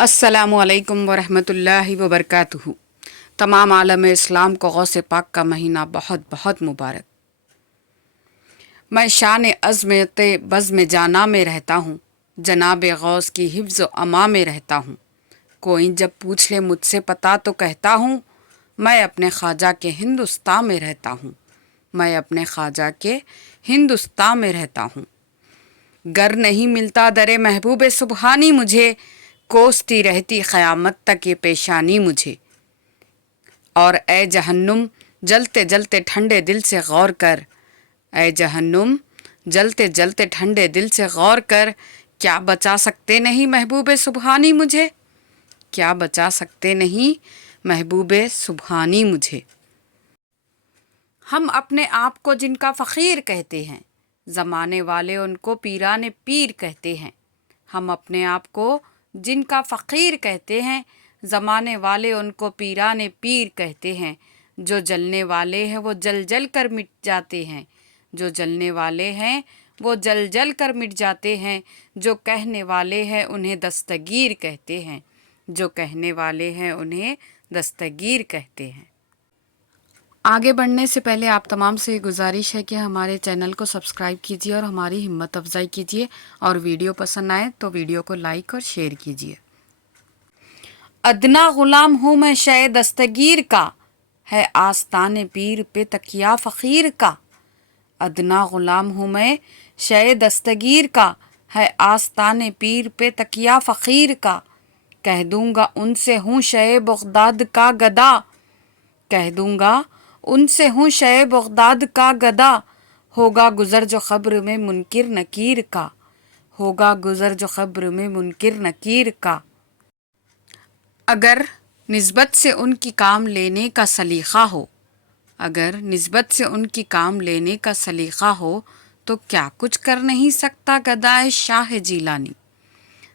अस्सलामुअलैकुम वरहमतुल्लाहि वबरकातुहू। तमाम आलम इस्लाम को गौस पाक का महीना बहुत बहुत मुबारक। मैं शान अज़मत बज़्म जाना में रहता हूँ, जनाब गौस की हिफ्ज़ अमा में रहता हूँ। कोई जब पूछ ले मुझसे पता तो कहता हूँ, मैं अपने ख्वाजा के हिंदुस्तान में रहता हूँ। मैं अपने ख्वाजा के हिंदुस्तान में रहता हूँ। गर नहीं मिलता दरे महबूब सुबहानी मुझे, कोसती रहती क़यामत तक ये पेशानी मुझे। और ए जहन्नुम जलते जलते ठंडे दिल से गौर कर, ए जहन्नुम जलते जलते ठंडे दिल से गौर कर, क्या बचा सकते नहीं महबूब सुबहानी मुझे, क्या बचा सकते नहीं महबूब सुबहानी मुझे। हम अपने आप को जिनका फ़कीर कहते हैं, ज़माने वाले उनको पीराने पीर कहते हैं। हम अपने आप को जिनका फ़कीर कहते हैं, ज़माने वाले उनको पीराने पीर कहते हैं। जो जलने वाले हैं वो जल जल कर मिट जाते हैं, जो जलने वाले हैं वो जल जल कर मिट जाते हैं। जो कहने वाले हैं उन्हें दस्तगीर कहते हैं, जो कहने वाले हैं उन्हें दस्तगीर कहते हैं। आगे बढ़ने से पहले आप तमाम से गुजारिश है कि हमारे चैनल को सब्सक्राइब कीजिए और हमारी हिम्मत अफजाई कीजिए, और वीडियो पसंद आए तो वीडियो को लाइक और शेयर कीजिए। अदना ग़ुलाम हूँ मैं शय दस्तगीर का, है आस्ताने पीर पे तकिया फ़कीर का। अदना ग़ुलाम हूँ मैं शय दस्तगीर का, है आस्ताने पीर पे तकिया फ़कीर का। कह दूँगा उनसे हूँ शय बगदाद का गदा, कह दूँगा उनसे हूँ शय बगदाद का गदा। होगा गुज़र जो ख़ब्र में मुनकिर नकीर का, होगा गुज़र जो ख़ब्र में मुनकिर नकीर का। अगर निस्बत से उनकी काम लेने का सलीक़ा हो, अगर निस्बत से उनकी काम लेने का सलीक़ा हो, तो क्या कुछ कर नहीं सकता गदाए शाह जीलानी।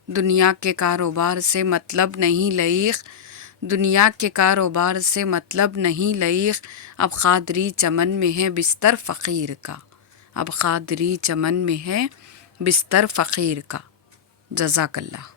दुनिया के कारोबार से मतलब नहीं लईक़, दुनिया के कारोबार से मतलब नहीं लईक़। अब क़ादरी चमन में है बिस्तर फ़कीर का, अब क़ादरी चमन में है बिस्तर फ़कीर का। जज़ाकल्लाह।